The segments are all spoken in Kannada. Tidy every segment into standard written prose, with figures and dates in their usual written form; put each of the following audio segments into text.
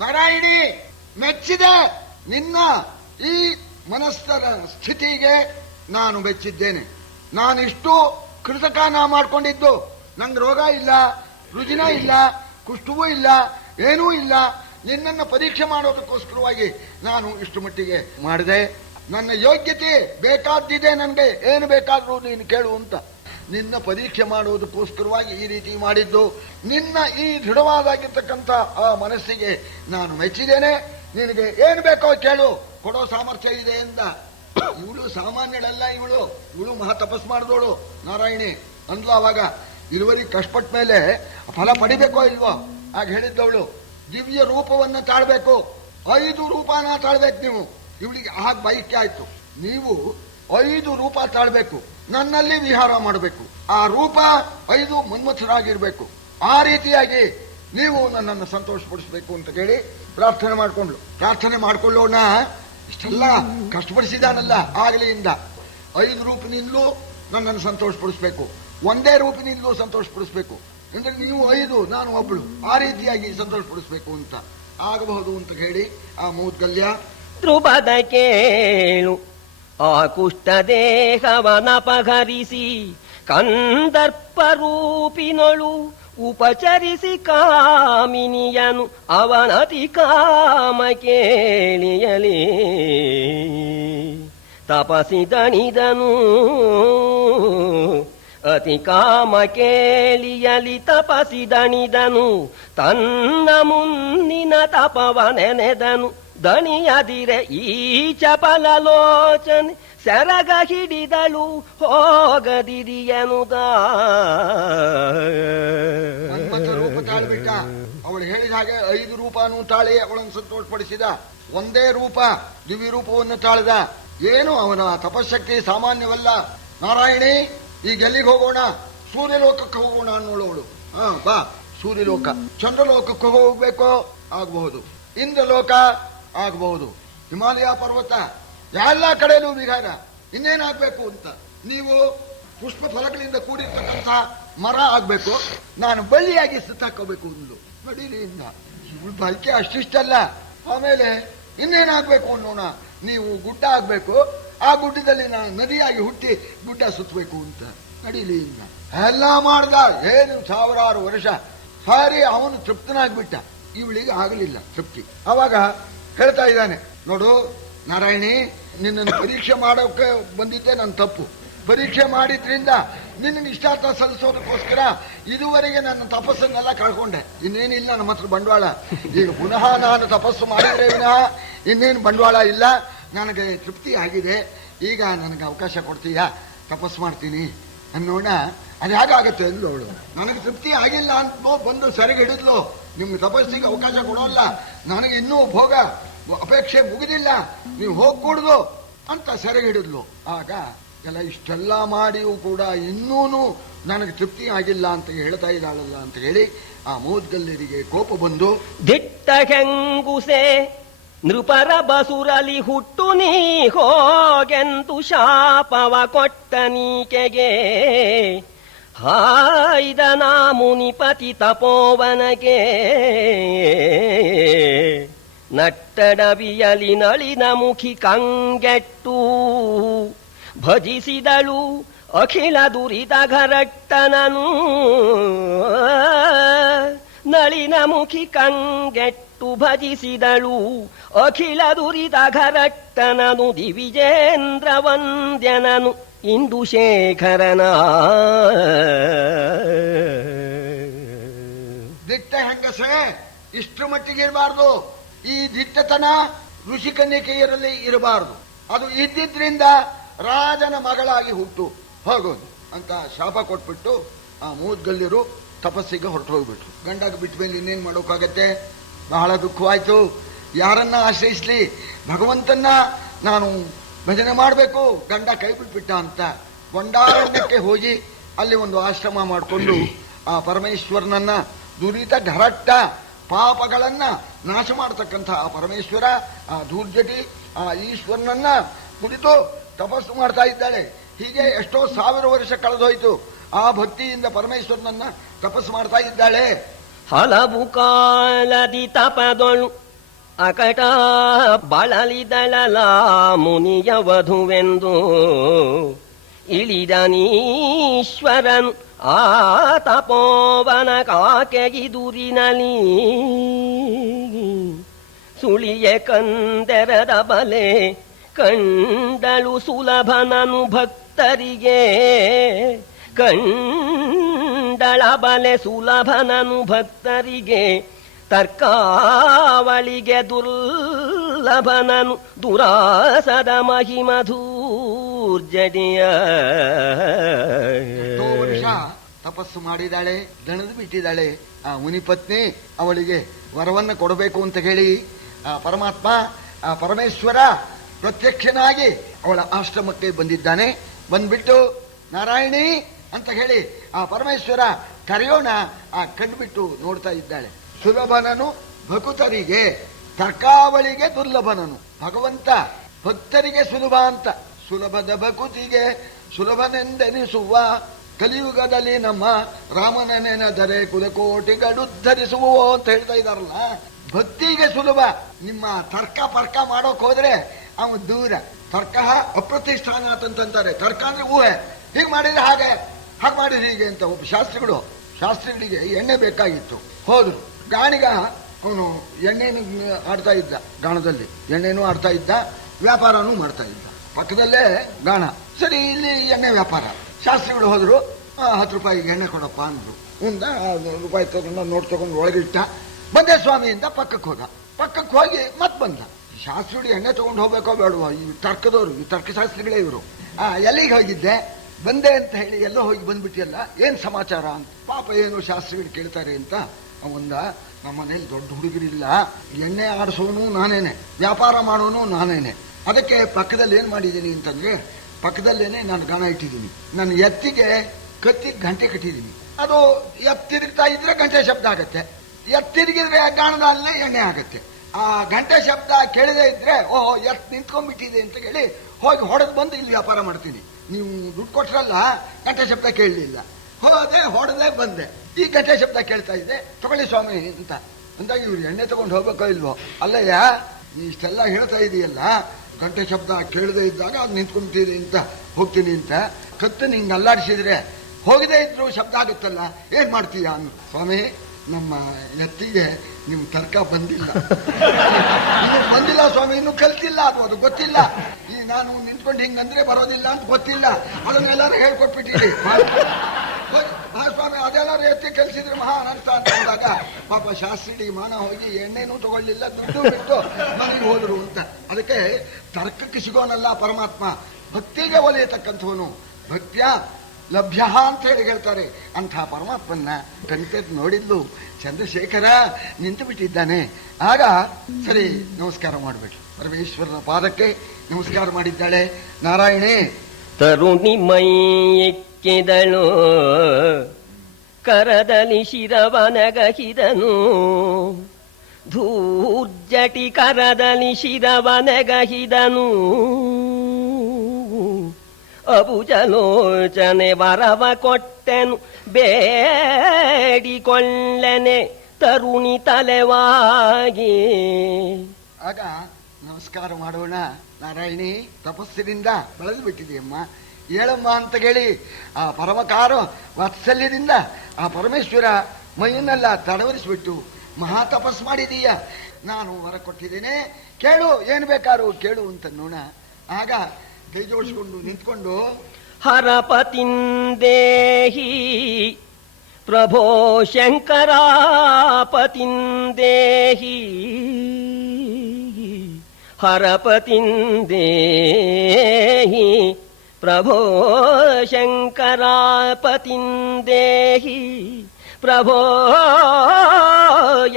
ನಾರಾಯಣಿ, ಮೆಚ್ಚಿದೆ ನಿನ್ನ ಈ ಮನಸ್ಸರ ಸ್ಥಿತಿಗೆ ನಾನು ಮೆಚ್ಚಿದ್ದೇನೆ. ನಾನಿಷ್ಟು ಕೃತಕ ಮಾಡ್ಕೊಂಡಿದ್ದು, ನಂಗೆ ರೋಗ ಇಲ್ಲ, ರುಜಿನ ಇಲ್ಲ, ಕುಷ್ಠವೂ ಇಲ್ಲ, ಏನೂ ಇಲ್ಲ. ನಿನ್ನನ್ನು ಪರೀಕ್ಷೆ ಮಾಡೋದಕ್ಕೋಸ್ಕರವಾಗಿ ನಾನು ಇಷ್ಟು ಮಟ್ಟಿಗೆ ಮಾಡಿದೆ. ನನ್ನ ಯೋಗ್ಯತೆ ಬೇಕಾದ್ದಿದೆ, ನನಗೆ ಏನು ಬೇಕಾದ್ರೂ ನೀನು ಕೇಳು ಅಂತ ನಿನ್ನ ಪರೀಕ್ಷೆ ಮಾಡುವುದಕ್ಕೋಸ್ಕರವಾಗಿ ಈ ರೀತಿ ಮಾಡಿದ್ದು. ನಿನ್ನ ಈ ದೃಢವಾದಾಗಿರ್ತಕ್ಕಂಥ ಆ ಮನಸ್ಸಿಗೆ ನಾನು ಮೆಚ್ಚಿದ್ದೇನೆ. ನಿನಗೆ ಏನು ಬೇಕೋ ಕೇಳು, ಕೊಡೋ ಸಾಮರ್ಥ್ಯ ಇದೆ ಎಂದ. ಇವಳು ಸಾಮಾನ್ಯಳಲ್ಲ, ಇವಳು ಮಹಾ ತಪಸ್ ಮಾಡಿದವಳು ನಾರಾಯಣಿ ಅಂದ್ಲು. ಅವಾಗ ಇರುವರಿಗೆ ಕಷ್ಟಪಟ್ಟ ಮೇಲೆ ಫಲ ಪಡಿಬೇಕೋ ಇಲ್ವೋ ಆಗ ಹೇಳಿದ್ದವಳು. ದಿವ್ಯ ರೂಪವನ್ನು ತಾಳ್ಬೇಕು, 5 ರೂಪನ ತಾಳ್ಬೇಕು ನೀವು. ಇವಳಿಗೆ ಆಗ ಬೈಕೆ ಆಯ್ತು, ನೀವು 5 ರೂಪ ತಾಳ್ಬೇಕು, ನನ್ನಲ್ಲಿ ವಿಹಾರ ಮಾಡಬೇಕು, ಆ ರೂಪ 5 ಮನ್ಮಥರಾಗಿರ್ಬೇಕು, ಆ ರೀತಿಯಾಗಿ ನೀವು ನನ್ನನ್ನು ಸಂತೋಷಪಡಿಸಬೇಕು ಅಂತ ಹೇಳಿ ಪ್ರಾರ್ಥನೆ ಮಾಡಿಕೊಂಡ್ಲು. ಪ್ರಾರ್ಥನೆ ಮಾಡ್ಕೊಳ್ಳೋಣ, ಇಷ್ಟೆಲ್ಲ ಕಷ್ಟಪಡಿಸಿದಾನಲ್ಲ ಆಗಲಿಂದ 5 ರೂಪಿನಿಂದಲೂ ನನ್ನನ್ನು ಸಂತೋಷಪಡಿಸಬೇಕು, ಒಂದೇ ರೂಪಿನಿಂದಲೂ ಸಂತೋಷಪಡಿಸಬೇಕು. ಅಂದ್ರೆ ನೀವು 5 ನಾನು ಒಬ್ಳು, ಆ ರೀತಿಯಾಗಿ ಸಂತೋಷಪಡಿಸಬೇಕು ಅಂತ ಆಗಬಹುದು ಅಂತ ಹೇಳಿ ಆ ಮೌದ್ಗಲ್ಯ ಧ್ರುವದ ಕೇಳು ಆ ಕುಷ್ಠ ದೇಹವನಪಹರಿಸಿ ಕಂದರ್ಪ ರೂಪಿನೊಳು ಉಪಚರಿಸಿ ಕಾಮಿನಿಯನು ಅವನತಿ ಕಾಮ ಕೇಳಿಯಲಿ ತಪಸಿದಣಿದನು. ಅತಿ ಕಾಮ ಕೇಳಿಯಲಿ ತಪಸಿದಣಿದನು, ತನ್ನ ಮುನ್ನಿನ ತಪವನೆನೆದನು. ದಣಿಯದಿರೆ ಈ ಚಪಲಲೋಚನೆ ಸೆರಗ ಹಿಡಿದಳು ಹೋಗದಿರಿಯನುದ. ರೂಪ ತಾಳ್ಬಿಟ್ಟ. ಅವಳು ಹೇಳಿದ ಹಾಗೆ 5 ರೂಪನೂ ತಾಳಿ ಅವಳನ್ನು ಸಂತೋಷಪಡಿಸಿದ. ಒಂದೇ ರೂಪ ದಿವ್ಯ ರೂಪವನ್ನು ತಾಳಿದ. ಏನು ಅವನ ತಪಶಕ್ತಿ ಸಾಮಾನ್ಯವಲ್ಲ. ನಾರಾಯಣಿ, ಈಗ ಎಲ್ಲಿಗೆ ಹೋಗೋಣ? ಸೂರ್ಯಲೋಕಕ್ಕೆ ಹೋಗೋಣ ಅನ್ನೋಳು. ಬಾ, ಸೂರ್ಯಲೋಕ. ಚಂದ್ರಲೋಕಕ್ಕೆ ಹೋಗ್ಬೇಕೋ ಆಗಬಹುದು, ಇಂದ್ರಲೋಕ ಆಗಬಹುದು, ಹಿಮಾಲಯ ಪರ್ವತ, ಎಲ್ಲ ಕಡೆಯಲ್ಲೂ ವಿಹಾರ. ಇನ್ನೇನಾಗಬೇಕು ಅಂತ ನೀವು ಪುಷ್ಪ ಫಲಗಳಿಂದ ಕೂಡಿರ್ತಕ್ಕಂಥ ಮರ ಆಗ್ಬೇಕು, ನಾನು ಬಳ್ಳಿಯಾಗಿ ಸುತ್ತಾಕೋಬೇಕು ಅಂದ್ಲು. ನಡೀಲಿ ಇನ್ನ ಇವಳು ಬಲ್ಕೆ ಅಷ್ಟಿಷ್ಟಲ್ಲ. ಆಮೇಲೆ ಇನ್ನೇನಾಗಬೇಕು ಅನ್ನೋಣ, ನೀವು ಗುಡ್ಡ ಆಗ್ಬೇಕು, ಆ ಗುಡ್ಡದಲ್ಲಿ ನಾನು ನದಿಯಾಗಿ ಹುಟ್ಟಿ ಗುಡ್ಡ ಸುತ್ತಬೇಕು ಅಂತ. ನಡೀಲಿ ಇನ್ನ ಎಲ್ಲ ಮಾಡ್ದ. ಏನು 1000 ವರ್ಷ ಸಾರಿ ಅವನು ತೃಪ್ತನಾಗ್ಬಿಟ್ಟ. ಇವಳಿಗೆ ಆಗಲಿಲ್ಲ ತೃಪ್ತಿ. ಅವಾಗ ಹೇಳ್ತಾ ಇದ್ದಾನೆ, ನೋಡು ನಾರಾಯಣಿ, ನಿನ್ನನ್ನು ಪರೀಕ್ಷೆ ಮಾಡೋಕೆ ಬಂದಿದ್ದೆ ನನ್ನ ತಪ್ಪು. ಪರೀಕ್ಷೆ ಮಾಡಿದ್ರಿಂದ ನಿನ್ನ ಇಷ್ಟಾರ್ಥ ಸಲ್ಲಿಸೋದಕ್ಕೋಸ್ಕರ ಇದುವರೆಗೆ ನನ್ನ ತಪಸ್ಸನ್ನೆಲ್ಲ ಕಳ್ಕೊಂಡೆ. ಇನ್ನೇನಿಲ್ಲ ನಮ್ಮ ಹತ್ರ ಬಂಡವಾಳ. ಈಗ ಪುನಃ ನಾನು ತಪಸ್ಸು ಮಾಡಿದ್ರೆ ವಿನಃ ಇನ್ನೇನು ಬಂಡವಾಳ ಇಲ್ಲ. ನನಗೆ ತೃಪ್ತಿ ಆಗಿದೆ. ಈಗ ನನಗೆ ಅವಕಾಶ ಕೊಡ್ತೀಯಾ? ತಪಸ್ಸು ಮಾಡ್ತೀನಿ ಅನ್ನೋಣ. ಅದು ಹೇಗಾಗತ್ತೆ ಅಂದ್ಲು ಅವಳು. ನನಗೆ ತೃಪ್ತಿ ಆಗಿಲ್ಲ ಅಂತ ಬಂದು ಸೆರೆಗೆ ಹಿಡಿದ್ಲು. ನಿಮ್ಗೆ ತಪಸ್ಸಿಗೆ ಅವಕಾಶ ಕೊಡೋಲ್ಲ, ನನಗೆ ಇನ್ನೂ ಭೋಗ ಅಪೇಕ್ಷೆ ಮುಗಿದಿಲ್ಲ, ನೀವು ಹೋಗ್ಕೂಡ್ದು ಅಂತ ಸೆರೆಗೆ ಹಿಡಿದ್ಲು. ಆಗ ಎಲ್ಲ ಇಷ್ಟೆಲ್ಲ ಮಾಡಿಯೂ ಕೂಡ ಇನ್ನೂನು ನನಗೆ ತೃಪ್ತಿ ಆಗಿಲ್ಲ ಅಂತ ಹೇಳ್ತಾ ಇದ್ದಾಳಲ್ಲ ಅಂತ ಹೇಳಿ ಆ ಮೌದ್ಗಲ್ಯರಿಗೆ ಕೋಪ ಬಂದು, ದಿಟ್ಟ ಹೆಂಗುಸೆ ನೃಪರ ಬಸುರಲಿ ಹುಟ್ಟು ನೀ ಹೋಗೆಂದು ಶಾಪವ ಕೊಟ್ಟ ನೀಕೆಗೆ ಹಾಯ್ದ ನಾ ಮುನಿಪತಿ ತಪೋವನಗೆ. ನಟ್ಟಡವಿಯಲಿ ನಳಿನ ಮುಖಿ ಕಂಗೆಟ್ಟು ಭಜಿಸಿದಳು ಅಖಿಲ ದುರಿತ ಘರಟ್ಟನನು. ನಳಿನ ಮುಖಿ ಕಂಗೆಟ್ಟು ಭಜಿಸಿದಳು ಅಖಿಲ ದುರಿತ ಘರಟ್ಟನನು. ದಿವಿಜೇಂದ್ರ ವಂದ್ಯನನು ಇಂದು ಶೇಖರನ. ದಿಟ್ಟ ಹೆಂಗಸೆ ಇಷ್ಟು ಮಟ್ಟಿಗೆ ಇರಬಾರ್ದು. ಈ ದಿಟ್ಟತನ ಋಷಿಕನ್ಯಕೆಯರಲ್ಲಿ ಇರಬಾರದು. ಅದು ಇದ್ದಿದ್ರಿಂದ ರಾಜನ ಮಗಳಾಗಿ ಹುಟ್ಟು ಹೋಗೋದು ಅಂತ ಶಾಪ ಕೊಟ್ಬಿಟ್ಟು ಆ ಮೌದ್ಗಲ್ಯರು ತಪಸ್ಸಿಗೆ ಹೊರಟು ಹೋಗ್ಬಿಟ್ರು. ಗಂಡಾಗ ಬಿಟ್ಟ ಮೇಲೆ ಇನ್ನೇನ್ ಮಾಡೋಕ್ಕಾಗತ್ತೆ? ಬಹಳ ದುಃಖವಾಯ್ತು. ಯಾರನ್ನ ಆಶ್ರಯಿಸ್ಲಿ? ಭಗವಂತನ ನಾನು ಭಜನೆ ಮಾಡಬೇಕು, ಗಂಡ ಕೈ ಬಿಟ್ಬಿಟ್ಟ ಅಂತ ಗೊಂಡಾರಣ್ಯಕ್ಕೆ ಹೋಗಿ ಅಲ್ಲಿ ಒಂದು ಆಶ್ರಮ ಮಾಡಿಕೊಂಡು ಆ ಪರಮೇಶ್ವರನನ್ನ, ದುರಿತ ಘರಟ್ಟ ಪಾಪಗಳನ್ನ ನಾಶ ಮಾಡತಕ್ಕಂಥ ಆ ಪರಮೇಶ್ವರ, ಆ ಧೂರ್ಜಟಿ, ಆ ಈಶ್ವರನನ್ನ ಕುರಿತು ತಪಸ್ಸು ಮಾಡ್ತಾ ಇದ್ದಾಳೆ. ಹೀಗೆ ಎಷ್ಟೋ 1000 ವರ್ಷ ಕಳೆದೋಯ್ತು. ಆ ಭಕ್ತಿಯಿಂದ ಪರಮೇಶ್ವರನನ್ನ ತಪಸ್ಸು ಮಾಡ್ತಾ ಇದ್ದಾಳೆ. ಹಲವು ಕಾಲದಿ ತಪದೊಳು ಅಕಟ ಬಳಲಿದಳಲ ಮುನಿಯ ವಧುವೆಂದು ಇಳಿದನೀಶ್ವರನು ಆ ತಪೋವನ ಕಾಕೆಗಿದುರಿನಲಿ ಸುಳಿಯ ಕಂದೆರದ ಬಲೆ ಕಂಡಳು ಸುಲಭನನು ಭಕ್ತರಿಗೆ ಕಂಡಳ ಬಲೆ ಸುಲಭನನು ಭಕ್ತರಿಗೆ ತರ್ಕಾವಳಿಗೆ ದುರ್ಲಭನನು ದುರಾಸದ ಮಹಿಮಧೂರ್ಜಡಿಯ ವರ್ಷ ತಪಸ್ಸು ಮಾಡಿದಾಳೆ, ದಣದು ಬಿಟ್ಟಿದ್ದಾಳೆ. ಆ ಮುನಿಪತ್ನಿ ಅವಳಿಗೆ ವರವನ್ನ ಕೊಡಬೇಕು ಅಂತ ಹೇಳಿ ಆ ಪರಮಾತ್ಮ, ಆ ಪರಮೇಶ್ವರ ಪ್ರತ್ಯಕ್ಷನಾಗಿ ಅವಳ ಆಶ್ರಮಕ್ಕೆ ಬಂದಿದ್ದಾನೆ. ಬಂದ್ಬಿಟ್ಟು ನಾರಾಯಣಿ ಅಂತ ಹೇಳಿ ಆ ಪರಮೇಶ್ವರ ಕರೆಯೋಣ, ಆ ಕಂಡುಬಿಟ್ಟು ನೋಡ್ತಾ ಇದ್ದಾಳೆ. ಸುಲಭನನು ಭಕುತರಿಗೆ, ತರ್ಕಾವಳಿಗೆ ದುರ್ಲಭನನು. ಭಗವಂತ ಭಕ್ತರಿಗೆ ಸುಲಭ ಅಂತ, ಸುಲಭದ ಭಕುತಿಗೆ ಸುಲಭನೆಂದೆನಿಸುವ ಕಲಿಯುಗದಲ್ಲಿ ನಮ್ಮ ರಾಮನ ನೆನೆದರೆ ಕುಲಕೋಟಿಗಳುದ್ಧರಿಸುವೋ ಅಂತ ಹೇಳ್ತಾ ಇದಾರಲ್ಲ. ಭಕ್ತಿಗೆ ಸುಲಭ. ನಿಮ್ಮ ತರ್ಕ ಪರ್ಕ ಮಾಡೋಕ್ ಹೋದ್ರೆ ಅವನು ದೂರ. ತರ್ಕ ಅಪ್ರತಿಷ್ಠಾನ ಅಂತಂತಾರೆ. ತರ್ಕ ಅಂದ್ರೆ ಊಹೆ, ಹೀಗೆ ಮಾಡಿದ್ರೆ ಹಾಗೆ, ಹಾಗೆ ಮಾಡಿದ್ರೆ ಹೀಗೆ ಅಂತ. ಒಬ್ಬ ಶಾಸ್ತ್ರಿಗಳಿಗೆ ಎಣ್ಣೆ ಬೇಕಾಗಿತ್ತು. ಹೋದ್ರು ಗಾಣಿಗ, ಅವನು ಎಣ್ಣೆನು ಆಡ್ತಾ ಇದ್ದ, ಗಾಣದಲ್ಲಿ ಎಣ್ಣೆನೂ ಆಡ್ತಾ ಇದ್ದ, ವ್ಯಾಪಾರನೂ ಮಾಡ್ತಾ ಇದ್ದ. ಪಕ್ಕದಲ್ಲೇ ಗಾಣ. ಸರಿ, ಇಲ್ಲಿ ಎಣ್ಣೆ ವ್ಯಾಪಾರ. ಶಾಸ್ತ್ರಿಗಳು ಹೋದ್ರು, 10 ರೂಪಾಯಿಗೆ ಎಣ್ಣೆ ಕೊಡಪ್ಪ ಅಂದ್ರು. ಮುಂದೆ 100 ರೂಪಾಯಿ ತಗೊಂಡು ನೋಟ್ ತಗೊಂಡು ಒಳಗಿಟ್ಟ. ಬಂದೆ ಸ್ವಾಮಿ ಅಂತ ಪಕ್ಕಕ್ಕೆ ಹೋದ. ಪಕ್ಕಕ್ಕೆ ಹೋಗಿ ಮತ್ ಬಂದ. ಶಾಸ್ತ್ರಿಗಳು ಎಣ್ಣೆ ತಗೊಂಡು ಹೋಗ್ಬೇಕೋ ಬೇಡವೋ, ಈ ತರ್ಕದವರು, ಈ ತರ್ಕಶಾಸ್ತ್ರಿಗಳೇ ಇವರು. ಎಲ್ಲಿಗೆ ಹೋಗಿದ್ದೆ, ಬಂದೆ ಅಂತ ಹೇಳಿ ಎಲ್ಲೋ ಹೋಗಿ ಬಂದ್ಬಿಟ್ಟಿಯಲ್ಲ, ಏನ್ ಸಮಾಚಾರ ಅಂತ. ಪಾಪ ಏನು ಶಾಸ್ತ್ರಿಗಳು ಕೇಳ್ತಾರೆ ಅಂತ ಅವಂದ, ನಮ್ಮ ಮನೇಲಿ ದೊಡ್ಡ ಹುಡುಗರಿಲ್ಲ, ಎಣ್ಣೆ ಆಡಿಸೋನು ನಾನೇನೆ, ವ್ಯಾಪಾರ ಮಾಡೋನು ನಾನೇನೆ. ಅದಕ್ಕೆ ಪಕ್ಕದಲ್ಲಿ ಏನ್ ಮಾಡಿದ್ದೀನಿ ಅಂತಂದ್ರೆ, ಪಕ್ಕದಲ್ಲೇನೆ ನಾನು ಗಾಣ ಇಟ್ಟಿದ್ದೀನಿ. ನನ್ನ ಎತ್ತಿಗೆ ಕತ್ತಿಗೆ ಗಂಟೆ ಕಟ್ಟಿದ್ದೀನಿ. ಅದು ಎತ್ತಿರುತ್ತಾ ಇದ್ರೆ ಗಂಟೆ ಶಬ್ದ ಆಗತ್ತೆ, ಎತ್ತಿರಿಗಿದ್ರೆ ಗಾಣದಲ್ಲೇ ಎಣ್ಣೆ ಆಗತ್ತೆ. ಆ ಗಂಟೆ ಶಬ್ದ ಕೇಳದೇ ಇದ್ರೆ ಓಹೋ ಎತ್ ನಿಂತ್ಕೊಂಡ್ಬಿಟ್ಟಿದೆ ಅಂತ ಹೇಳಿ ಹೋಗಿ ಹೊಡೆದು ಬಂದು ಇಲ್ಲಿ ವ್ಯಾಪಾರ ಮಾಡ್ತೀನಿ. ನೀವು ದುಡ್ಡು ಕೊಟ್ರಲ್ಲ, ಗಂಟೆ ಶಬ್ದ ಕೇಳಲಿಲ್ಲ, ಹೋದೆ ಹೊಡೆದೇ ಬಂದೆ, ಈ ಗಂಟೆ ಶಬ್ದ ಕೇಳ್ತಾ ಇದೆ, ತಗೊಳ್ಳಿ ಸ್ವಾಮಿ ಅಂತ ಅಂದಾಗ ಇವ್ರು ಎಣ್ಣೆ ತಗೊಂಡು ಹೋಗ್ಬೇಕೋ ಇಲ್ವೋ. ಅಲ್ಲಯ್ಯ, ಇಷ್ಟೆಲ್ಲ ಹೇಳ್ತಾ ಇದೆಯಲ್ಲ, ಗಂಟೆ ಶಬ್ದ ಕೇಳದೇ ಇದ್ದಾಗ ಅದು ನಿಂತ್ಕೊಂಡ್ಬಿಟ್ಟಿದೆ ಅಂತ ಹೋಗ್ತೀನಿ ಅಂತ. ಕತ್ತು ನಿಂಗೆ ಅಲ್ಲಾಡಿಸಿದ್ರೆ ಹೋಗದೇ ಇದ್ರು ಶಬ್ದ ಆಗುತ್ತಲ್ಲ, ಏನ್ ಮಾಡ್ತೀಯ ಅನ್ನು. ಸ್ವಾಮಿ, ನಮ್ಮ ಎತ್ತಿಗೆ ನಿಮ್ ತರ್ಕ ಬಂದಿಲ್ಲ. ಇನ್ನು ಬಂದಿಲ್ಲ ಸ್ವಾಮಿ, ಇನ್ನು ಕಲ್ತಿಲ್ಲ, ಅದು ಗೊತ್ತಿಲ್ಲ. ಈ ನಾನು ನಿಂತ್ಕೊಂಡು ಹಿಂಗಂದ್ರೆ ಬರೋದಿಲ್ಲ ಅಂತ ಗೊತ್ತಿಲ್ಲ, ಅದನ್ನೆಲ್ಲರೂ ಹೇಳ್ಕೊಟ್ಬಿಟ್ಟಿರಿ ಸ್ವಾಮಿ. ಅದೆಲ್ಲರೂ ಎತ್ತಿ ಕಲ್ಸಿದ್ರೆ ಮಹಾ ಅನರ್ಥ ಅಂತ ಅಂದಾಗ ಪಾಪ ಶಾಸ್ತ್ರಿ ಮಾನ ಹೋಗಿ ಎಣ್ಣೆನೂ ತಗೊಳ್ಳಿಲ್ಲ, ದುಡ್ಡು ಬಿಟ್ಟು ಮನೆಗೆ ಹೋದ್ರು ಅಂತ. ಅದಕ್ಕೆ ತರ್ಕಕ್ಕೆ ಸಿಗೋನಲ್ಲ ಪರಮಾತ್ಮ, ಭಕ್ತಿಗೆ ಒಲಿಯತಕ್ಕಂಥವನು. ಭಕ್ತ್ಯ ಲಭ್ಯ ಅಂತ ಹೇಳಿ ಹೇಳ್ತಾರೆ. ಅಂಥ ಪರಮಾತ್ಮನ್ನ ಕಣ್ತೆದ್ದು ನೋಡಿದ್ದು ಚಂದ್ರಶೇಖರ ನಿಂತು ಬಿಟ್ಟಿದ್ದಾನೆ. ಆಗ ಸರಿ ನಮಸ್ಕಾರ ಮಾಡಬೇಕು, ಪರಮೇಶ್ವರನ ಪಾದಕ್ಕೆ ನಮಸ್ಕಾರ ಮಾಡಿದ್ದಾಳೆ. ನಾರಾಯಣೇ, ತರುಣಿ ಮೈ ಎಕ್ಕಿದಳು, ಕರದಲ್ಲಿ ಶಿರವನಗಹಿದನು, ಧೂರ್ಜಟಿ ಕರದಲ್ಲಿ ಶಿರವನಗಹಿದನು, ಅಬುಜಲೋಚನೆ ವರವ ಕೊಟ್ಟೆನು, ಬೇಡಿಕೊಳ್ಳನೆ ತರುಣಿ ತಲೆವಾಗಿ. ಆಗ ನಮಸ್ಕಾರ ಮಾಡೋಣ. ನಾರಾಯಣಿ, ತಪಸ್ಸಿನಿಂದ ಬೆಳೆದು ಬಿಟ್ಟಿದೆಯಮ್ಮ, ಹೇಳಮ್ಮ ಅಂತ ಹೇಳಿ ಆ ಪರಮಕಾರ ವಾತ್ಸಲ್ಯದಿಂದ ಆ ಪರಮೇಶ್ವರ ಮೈಯನ್ನೆಲ್ಲ ತಡವರಿಸ್ಬಿಟ್ಟು ಮಹಾ ತಪಸ್ ಮಾಡಿದೀಯ, ನಾನು ವರ ಕೊಟ್ಟಿದ್ದೇನೆ, ಕೇಳು, ಏನು ಬೇಕಾರು ಕೇಳು ಅಂತ ನೋಣ. ಆಗ ಕೈ ಜೋಡಿಸ್ಕೊಂಡು ನಿಂತ್ಕೊಂಡು, ಹರಪತಿಂದೇಹಿ ಪ್ರಭೋ ಶಂಕರಾಪತಿಂದೇಹಿ, ಹರಪತಿಂದೇಹಿ ಪ್ರಭೋ ಶಂಕರಾಪತಿಂದೇಹಿ, ಪ್ರಭೋ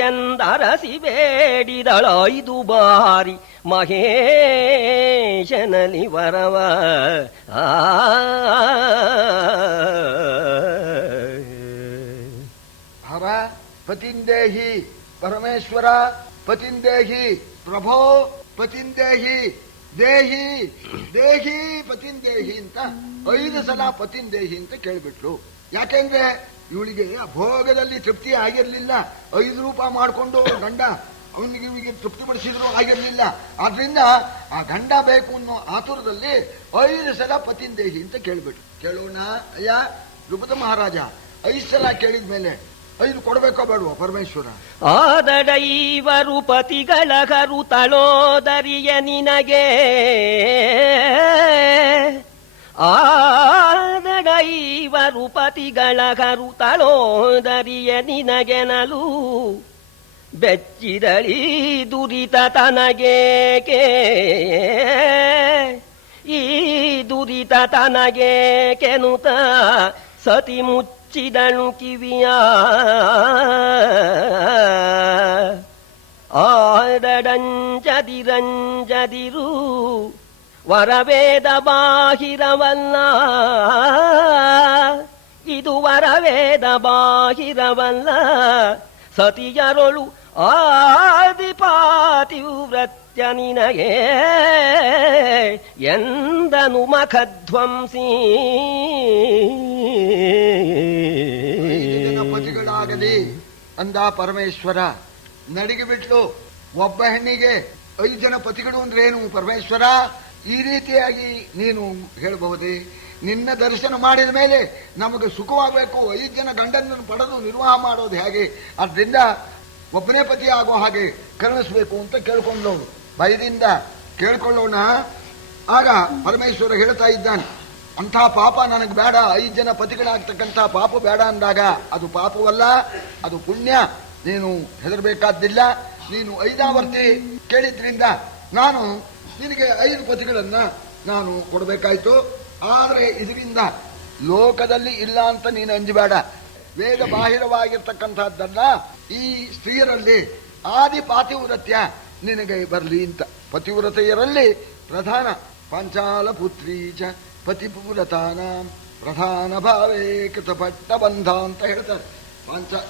ಎಂದರಸಿ ಬೇಡಿದಳೈದು ಬಾರಿ ಮಹೇಶನಲಿ ವರವ. ಹರ ಪತಿಂದೇಹಿ, ಪರಮೇಶ್ವರ ಪತಿಂದೇಹಿ, ಪ್ರಭೋ ಪತಿಂದೇಹಿ, ದೇಹಿ ದೇಹಿ ಪತಿಂದೇಹಿ ಅಂತ 5 ಸಲ ಪತಿಂದೇಹಿ ಅಂತ ಕೇಳ್ಬಿಟ್ಲು. ಯಾಕೆಂದ್ರೆ ಇವಳಿಗೆ ಭೋಗದಲ್ಲಿ ತೃಪ್ತಿ ಆಗಿರ್ಲಿಲ್ಲ. 5 ರೂಪ ಮಾಡಿಕೊಂಡು ಗಂಡ ಅವನಿಗೆ ಇವನಿಗೆ ತೃಪ್ತಿಪಡಿಸಿದ್ರು ಆಗಿರಲಿಲ್ಲ. ಆದ್ರಿಂದ ಆ ಗಂಡ ಬೇಕು ಅನ್ನೋ ಆತುರದಲ್ಲಿ 5 ಸಲ ಪತಿಂದೇಹಿ ಅಂತ ಕೇಳ್ಬಿಟ್ಟು ಕೇಳೋಣ. ಅಯ್ಯ ದ್ರುಪದ ಮಹಾರಾಜ 5 ಸಲ ಕೇಳಿದ ಮೇಲೆ 5 ಕೊಡಬೇಕೋ ಬೇಡವೋ ಪರಮೇಶ್ವರ? ಆದಡೈವರು ಪತಿಗಳ ಕರು ತಳೋದರಿಯ ನಿನಗೆ, ಆದಡೈವರು ಪತಿಗಳ ಕರು ತಳೋದರಿಯ ನಿನಗೆನಲು ಬೆಚ್ಚಿದಳಿ ದುರಿತ ತನಗೇಕೆ, ಈ ದುರಿತ ತನಗೇಕೆನುತ ಸತಿ ಮುಚ್ಚಿದಳು ಕಿವಿಯ. ಆಡಂಜದಿರಂಜದಿರು ವರವೇದ ಬಾಹಿರವಲ್ಲ, ಇದು ವರವೇದ ಬಾಹಿರವಲ್ಲ. ಸತಿಯರೊಳು ಆದಿಪಾತಿವ್ರತ್ಯ ನಿನಗೆ ಎಂದನು ಮಖಧ್ವಂಸಿ. ಪತಿಗಳಾಗಲಿ ಅಂದ ಪರಮೇಶ್ವರ. ನಡಿಗೆ ಬಿಟ್ಲು. ಒಬ್ಬ ಹೆಣ್ಣಿಗೆ 5 ಜನ ಪತಿಗಳು ಅಂದ್ರೆ ಏನು ಪರಮೇಶ್ವರ? ಈ ರೀತಿಯಾಗಿ ನೀನು ಹೇಳಬಹುದೇ? ನಿನ್ನ ದರ್ಶನ ಮಾಡಿದ ಮೇಲೆ ನಮಗೆ ಸುಖವಾಗಬೇಕು, 5 ಜನ ಗಂಡನನ್ನು ಪಡೆದು ನಿರ್ವಾಹ ಮಾಡೋದು ಹೇಗೆ? ಆದ್ರಿಂದ ಒಬ್ಬನೇ ಪತಿ ಆಗೋ ಹಾಗೆ ಕರುಣಿಸ್ಬೇಕು ಅಂತ ಕೇಳ್ಕೊಂಡವನು. ಭಯದಿಂದ ಕೇಳ್ಕೊಳ್ಳೋಣ. ಆಗ ಪರಮೇಶ್ವರ ಹೇಳ್ತಾ ಇದ್ದಾನೆ, ಅಂಥ ಪಾಪ ನನಗೆ ಬೇಡ, 5 ಜನ ಪತಿಗಳಾಗ್ತಕ್ಕಂಥ ಪಾಪ ಬೇಡ ಅಂದಾಗ ಅದು ಪಾಪವಲ್ಲ, ಅದು ಪುಣ್ಯ. ನೀನು ಹೆದರಬೇಕಾದ್ದಿಲ್ಲ. ನೀನು 5ನೇ ವರ್ತಿ ಕೇಳಿದ್ರಿಂದ ನಾನು ನಿನಗೆ 5 ಪತಿಗಳನ್ನ ನಾನು ಕೊಡಬೇಕಾಯ್ತು. ಆದರೆ ಇದರಿಂದ ಲೋಕದಲ್ಲಿ ಇಲ್ಲ ಅಂತ ನೀನು ಅಂಜಬೇಡ. ವೇದ ಬಾಹಿರವಾಗಿರ್ತಕ್ಕಂಥದ್ದನ್ನ ಈ ಸ್ತ್ರೀಯರಲ್ಲಿ ಆದಿ ಪಾತಿವ್ರತ್ಯ ನಿನಗೆ ಬರಲಿ ಅಂತ. ಪತಿವ್ರತೆಯರಲ್ಲಿ ಪ್ರಧಾನ ಪಾಂಚಾಲ ಪುತ್ರೀಚ ಪತಿಪೂರತಾನ ಪ್ರಧಾನ ಭಾವೇ ಕೃತಪಟ್ಟ ಬಂಧ ಅಂತ ಹೇಳ್ತಾರೆ.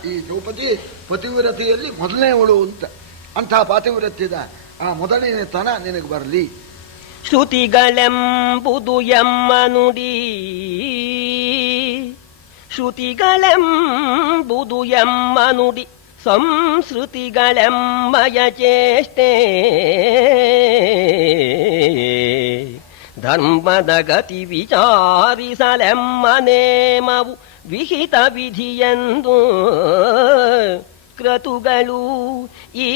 ಈ ದ್ರೌಪದಿ ಪತಿವ್ರತೆಯಲ್ಲಿ ಮೊದಲನೇವಳು ಅಂತ. ಅಂಥ ಪಾತಿವ್ರತ್ಯದ ಆ ಮೊದಲನೇ ತನ ನಿನಗೆ ಬರಲಿ. ಶ್ರುತಿಗಳೆಂಬುದು ಎಮ್ಮ ನುಡಿ, ಶ್ರುತಿಗಳೆಂಬುದು ಎಮ್ಮ ನುಡಿ, ಸಂಸ್ಕೃತಿಗಳೆಮ್ಮಯ ಚೇಷ್ಟೆ. ಧರ್ಮದ ಗತಿ ವಿಚಾರಿಸಲೆಮ್ಮ ನೇಮವು ವಿಹಿತ ವಿಧಿಯೆಂದು ಕ್ರತುಗಳು ಈ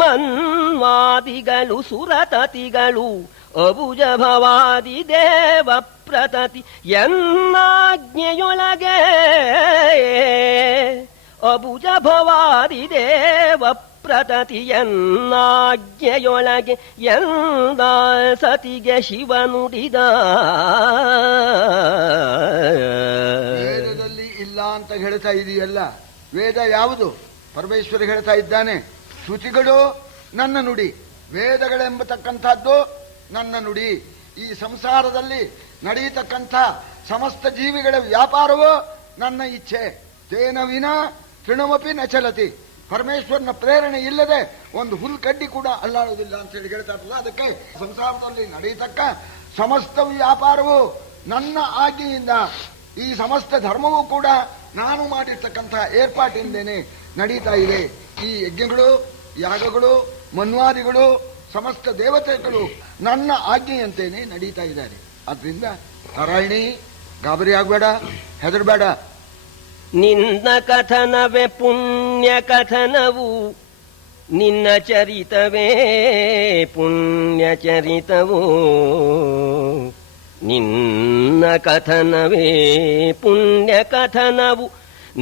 ಮನ್ವಾದಿಗಳು ಸುರತತಿಗಳು ಅಬುಜ ಭವಾದಿ ದೇವ ಪ್ರತತಿ ಎನ್ನಾಜ್ಞೆಯೊಳಗೆ, ಅಬುಜ ಭವಾದಿ ದೇವ ಪ್ರತತಿ ಎನ್ನಾಜ್ಞೆಯೊಳಗೆ ಎಂದ ಸತಿಗೆ ಶಿವನುಡಿದ. ವೇದದಲ್ಲಿ ಇಲ್ಲ ಅಂತ ಹೇಳ್ತಾ ಇದೆಯಲ್ಲ, ವೇದ ಯಾವುದು? ಪರಮೇಶ್ವರ ಹೇಳ್ತಾ ಇದ್ದಾನೆ, ಶ್ರುತಿಗಳು ನನ್ನ ನುಡಿ, ವೇದಗಳೆಂಬತಕ್ಕಂಥದ್ದು ನನ್ನ ನುಡಿ. ಈ ಸಂಸಾರದಲ್ಲಿ ನಡೆಯತಕ್ಕಂಥ ಸಮಸ್ತ ಜೀವಿಗಳ ವ್ಯಾಪಾರವೋ ನನ್ನ ಇಚ್ಛೆ. ತೇನ ವಿನ ತೃಣಮಪಿ ನ ಚಲತಿ. ಪರಮೇಶ್ವರನ ಪ್ರೇರಣೆ ಇಲ್ಲದೆ ಒಂದು ಹುಲ್ ಕಡ್ಡಿ ಕೂಡ ಅಲ್ಲಾಡುವುದಿಲ್ಲ ಅಂತ ಹೇಳಿ ಹೇಳ್ತಾರಲ್ಲ, ಅದಕ್ಕೆ ಸಂಸಾರದಲ್ಲಿ ನಡೆಯತಕ್ಕ ಸಮಸ್ತ ವ್ಯಾಪಾರವು ನನ್ನ ಆಜ್ಞೆಯಿಂದ, ಈ ಸಮಸ್ತ ಧರ್ಮವೂ ಕೂಡ ನಾನು ಮಾಡಿರ್ತಕ್ಕಂಥ ಏರ್ಪಾಟಿಂದೇನೆ ನಡೀತಾ ಇದೆ. ಈ ಯಜ್ಞಗಳು, ಯಾಗಗಳು, ಮನ್ವಾದಿಗಳು, ಸಮಸ್ತ ದೇವತೆಗಳು ನನ್ನ ಆಜ್ಞೆಯಂತೇನೆ ನಡೀತಾ ಇದ್ದಾರೆ. ಆದ್ರಿಂದ ನಾರಾಯಣಿ ಗಾಬರಿ ಆಗಬೇಡ, ಹೆದರಬೇಡ. ನಿನ್ನ ಕಥನವೇ ಪುಣ್ಯ ಕಥನವು, ನಿನ್ನ ಚರಿತವೇ ಪುಣ್ಯ ಚರಿತವು. ನಿನ್ನ ಕಥನವೇ ಪುಣ್ಯ ಕಥನವು,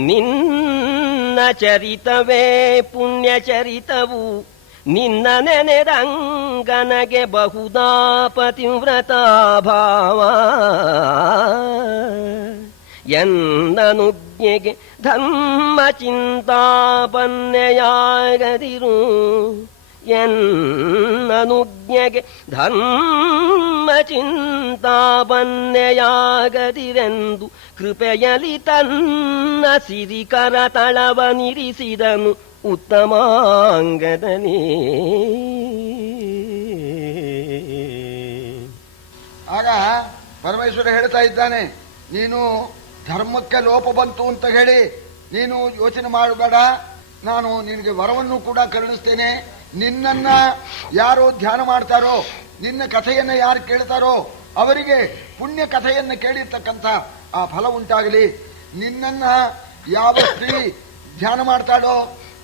ನಿನ್ನ ಚರಿತವೇ ಪುಣ್ಯ ಚರಿತವು. ನಿನ್ನ ನೆನೆದಂಗನಗೆ ಬಹುದಾ ಪತಿವ್ರತ ಭಾವ. ಎನ್ನನುಜ್ಞೆಗೆ ಧರ್ಮ ಚಿಂತಾಪನ್ನೆಯಾಗದಿರು, ಎನ್ನನುಜ್ಞೆಗೆ ಧರ್ಮ ಚಿಂತಾಪನ್ನೆಯಾಗದಿರೆಂದು ಕೃಪೆಯಲಿ ತನ್ನ ಸಿರಿಕರ ತಳವನಿರಿಸಿದನು ಉತ್ತಮಾಂಗದನೇ. ಆಗ ಪರಮೇಶ್ವರ ಹೇಳ್ತಾ ಇದ್ದಾನೆ, ನೀನು ಧರ್ಮಕ್ಕೆ ಲೋಪ ಬಂತು ಅಂತ ಹೇಳಿ ನೀನು ಯೋಚನೆ ಮಾಡಬೇಡ. ನಾನು ನಿನಗೆ ವರವನ್ನು ಕೂಡ ಕರುಣಿಸ್ತೇನೆ. ನಿನ್ನನ್ನ ಯಾರು ಧ್ಯಾನ ಮಾಡ್ತಾರೋ, ನಿನ್ನ ಕಥೆಯನ್ನ ಯಾರು ಕೇಳ್ತಾರೋ ಅವರಿಗೆ ಪುಣ್ಯ ಕಥೆಯನ್ನ ಕೇಳಿರ್ತಕ್ಕಂಥ ಆ ಫಲ ಉಂಟಾಗಲಿ. ನಿನ್ನನ್ನ ಯಾವ ಸ್ತ್ರೀ ಧ್ಯಾನ ಮಾಡ್ತಾಳೋ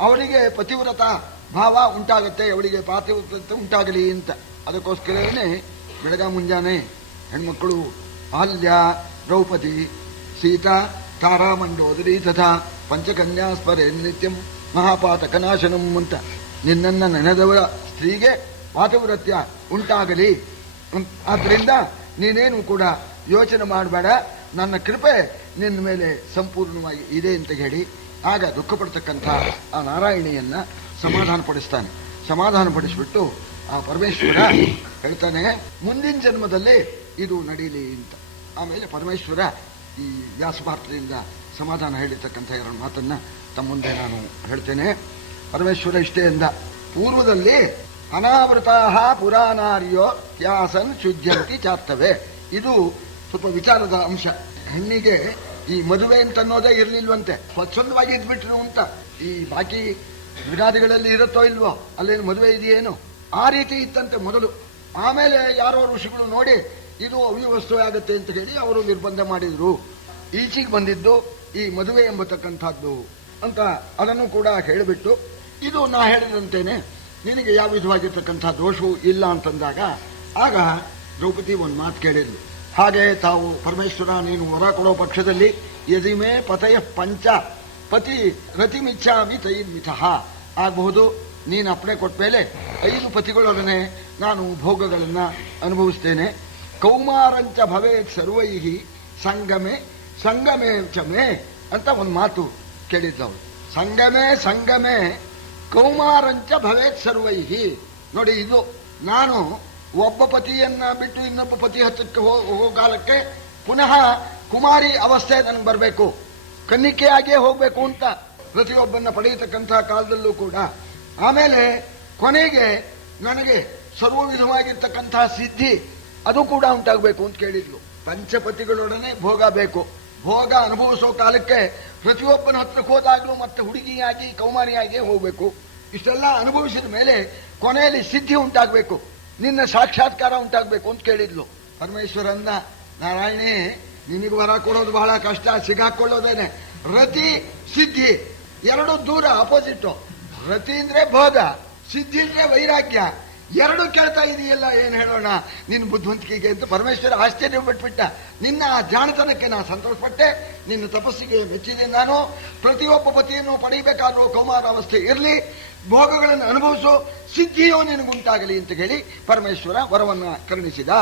ಅವರಿಗೆ ಪತಿವ್ರತ ಭಾವ ಉಂಟಾಗುತ್ತೆ, ಅವಳಿಗೆ ಪಾತಿವ್ರತ ಉಂಟಾಗಲಿ ಅಂತ. ಅದಕ್ಕೋಸ್ಕರನೇ ಬೆಳಗ ಮುಂಜಾನೆ ಹೆಣ್ಮಕ್ಕಳು ಅಹಲ್ಯ, ದ್ರೌಪದಿ, ಸೀತಾ, ತಾರಾಮಂಡೋದರಿ ತಥಾ ಪಂಚಕನ್ಯಾ ಸ್ಮರೆ ನಿತ್ಯಂ ಮಹಾಪಾತಕನಾಶನಂ ಅಂತ ನಿನ್ನನ್ನ ನೆನೆದವರ ಸ್ತ್ರೀಗೆ ಪಾತಿವ್ರತ್ಯ ಉಂಟಾಗಲಿ. ಆದ್ರಿಂದ ನೀನೇನು ಕೂಡ ಯೋಚನೆ ಮಾಡಬೇಡ, ನನ್ನ ಕೃಪೆ ನಿನ್ನ ಮೇಲೆ ಸಂಪೂರ್ಣವಾಗಿ ಇದೆ ಅಂತ ಹೇಳಿ ಆಗ ದುಃಖ ಪಡ್ತಕ್ಕಂಥ ಆ ನಾರಾಯಣಿಯನ್ನ ಸಮಾಧಾನ ಪಡಿಸ್ತಾನೆ. ಸಮಾಧಾನ ಪಡಿಸ್ಬಿಟ್ಟು ಆ ಪರಮೇಶ್ವರ ಹೇಳ್ತಾನೆ, ಮುಂದಿನ ಜನ್ಮದಲ್ಲಿ ಇದು ನಡೀಲಿ ಅಂತ. ಆಮೇಲೆ ಪರಮೇಶ್ವರ ಈ ವ್ಯಾಸಭಾರತದಿಂದ ಸಮಾಧಾನ ಹೇಳಿರ್ತಕ್ಕಂಥ ಎರಡು ಮಾತನ್ನ ತಮ್ಮ ಮುಂದೆ ನಾನು ಹೇಳ್ತೇನೆ. ಪರಮೇಶ್ವರ ಇಷ್ಟೇ ಎಂದ, ಪೂರ್ವದಲ್ಲಿ ಅನಾವೃತಾ ಪುರಾಣಾರ್ಯೋ ತ್ಯಾಸನ್ ಶುದ್ಧಂತಿ ಚಾರ್ತವೆ. ಇದು ಸ್ವಲ್ಪ ವಿಚಾರದ ಅಂಶ. ಹೆಣ್ಣಿಗೆ ಈ ಮದುವೆ ಅಂತ ಅನ್ನೋದೇ ಇರ್ಲಿಲ್ವಂತೆ, ಸ್ವಚ್ಛಂದವಾಗಿ ಇದ್ಬಿಟ್ರು ಅಂತ. ಈ ಬಾಕಿ ವಿರಾದಿಗಳಲ್ಲಿ ಇರುತ್ತೋ ಇಲ್ವೋ, ಅಲ್ಲೇನು ಮದುವೆ ಇದೆಯೇನು, ಆ ರೀತಿ ಇತ್ತಂತೆ ಮೊದಲು. ಆಮೇಲೆ ಯಾರೋ ಋಷಿಗಳು ನೋಡಿ ಇದು ಅವ್ಯವಸ್ಥೆ ಆಗುತ್ತೆ ಅಂತ ಹೇಳಿ ಅವರು ನಿರ್ಬಂಧ ಮಾಡಿದ್ರು. ಈಚೆಗೆ ಬಂದಿದ್ದು ಈ ಮದುವೆ ಎಂಬತಕ್ಕಂಥದ್ದು ಅಂತ ಅದನ್ನು ಕೂಡ ಹೇಳಿಬಿಟ್ಟು, ಇದು ನಾ ಹೇಳಿದಂತೇನೆ, ನಿನಗೆ ಯಾವ ವಿಧವಾಗಿರ್ತಕ್ಕಂಥ ದೋಷವೂ ಇಲ್ಲ ಅಂತಂದಾಗ ಆಗ ದ್ರೌಪದಿ ಒಂದು ಮಾತು ಕೇಳಿದ್ಲು. ಹಾಗೆ ತಾವು ಪರಮೇಶ್ವರ ನೀನು ವರ ಕೊಡೋ ಪಕ್ಷದಲ್ಲಿ ಯದಿಮೇ ಪತಯ ಪಂಚ ಪತಿ ರತಿಮಿಚ್ಛಾಮಿ ತೈರ್ಮಿಥಃ ಆಗಬಹುದು. ನೀನು ಅಪ್ಪಣೆ ಕೊಟ್ಟ ಮೇಲೆ 5 ಪತಿಗಳೊಡನೆ ನಾನು ಭೋಗಗಳನ್ನ ಅನುಭವಿಸ್ತೇನೆ. ಕೌಮಾರಂಚ ಭವೇತ್ ಸರ್ವೈಹಿ ಸಂಗಮೇ ಸಂಗಮೇ ಚಮೇ ಅಂತ ಒಂದು ಮಾತು ಕೇಳಿದ್ದವಳು. ಸಂಗಮೇ ಕೌಮಾರಂಚ ಭವೇತ್ ಸರ್ವೈಹಿ. ನೋಡಿ, ಇದು ನಾನು ಒಬ್ಬ ಪತಿಯನ್ನ ಬಿಟ್ಟು ಇನ್ನೊಬ್ಬ ಪತಿ ಹತ್ತಕ್ಕೆ ಹೋಗೋ ಕಾಲಕ್ಕೆ ಪುನಃ ಕುಮಾರಿ ಅವಸ್ಥೆ ನನಗೆ ಬರಬೇಕು, ಕನ್ನಿಕೆಯಾಗಿಯೇ ಹೋಗ್ಬೇಕು ಅಂತ ಪ್ರತಿಯೊಬ್ಬನ್ನ ಪಡೆಯತಕ್ಕಂತಹ ಕಾಲದಲ್ಲೂ ಕೂಡ. ಆಮೇಲೆ ಕೊನೆಗೆ ನನಗೆ ಸರ್ವ ವಿಧವಾಗಿರ್ತಕ್ಕಂತಹ ಸಿದ್ಧಿ ಅದು ಕೂಡ ಉಂಟಾಗಬೇಕು ಅಂತ ಕೇಳಿದ್ಲು. ಪಂಚಪತಿಗಳೊಡನೆ ಭೋಗ ಬೇಕು, ಭೋಗ ಅನುಭವಿಸೋ ಕಾಲಕ್ಕೆ ಪ್ರತಿಯೊಬ್ಬನ ಹತ್ರಕ್ಕೆ ಹೋದಾಗ್ಲೂ ಮತ್ತೆ ಹುಡುಗಿಯಾಗಿ ಕೌಮಾರಿಯಾಗಿ ಹೋಗ್ಬೇಕು. ಇಷ್ಟೆಲ್ಲ ಅನುಭವಿಸಿದ ಮೇಲೆ ಕೊನೆಯಲ್ಲಿ ಸಿದ್ಧಿ ಉಂಟಾಗಬೇಕು, ನಿನ್ನ ಸಾಕ್ಷಾತ್ಕಾರ ಉಂಟಾಗಬೇಕು ಅಂತ ಕೇಳಿದ್ಲು. ಪರಮೇಶ್ವರನ್ನ, ನಾರಾಯಣಿ ನಿನಗೆ ವರ ಕೊಡೋದು ಬಹಳ ಕಷ್ಟ, ಸಿಗಾಕೊಳ್ಳೋದೇನೆ. ರತಿ ಸಿದ್ಧಿ ಎರಡು ದೂರ ಅಪೋಸಿಟ್. ರತಿ ಅಂದ್ರೆ ಭೋಗ, ಸಿದ್ಧಿ ಅಂದ್ರೆ ವೈರಾಗ್ಯ. ಎರಡು ಕೇಳ್ತಾ ಇದೆಯಲ್ಲ, ಏನ್ ಹೇಳೋಣ ನಿನ್ನ ಬುದ್ಧಿವಂತಿಕೆಗೆ ಅಂತ ಪರಮೇಶ್ವರ ಆಶ್ಚರ್ಯ ಪಟ್ಬಿಟ್ಟ. ನಿನ್ನ ಜಾಣತನಕ್ಕೆ ನಾನು ಸಂತೋಷಪಟ್ಟೆ, ನಿನ್ನ ತಪಸ್ಸಿಗೆ ಮೆಚ್ಚಿದೆ ನಾನು. ಪ್ರತಿಯೊಬ್ಬ ಪತಿಯನ್ನು ಪಡೆಯಬೇಕಾದ್ರೂ ಕೌಮಾರಾವಸ್ಥೆ ಇರಲಿ, ಭೋಗಗಳನ್ನು ಅನುಭವಿಸೋ ಸಿದ್ಧಿಯೋ ನಿನಗುಂಟಾಗಲಿ ಅಂತ ಹೇಳಿ ಪರಮೇಶ್ವರ ವರವನ್ನ ಕರುಣಿಸಿದ.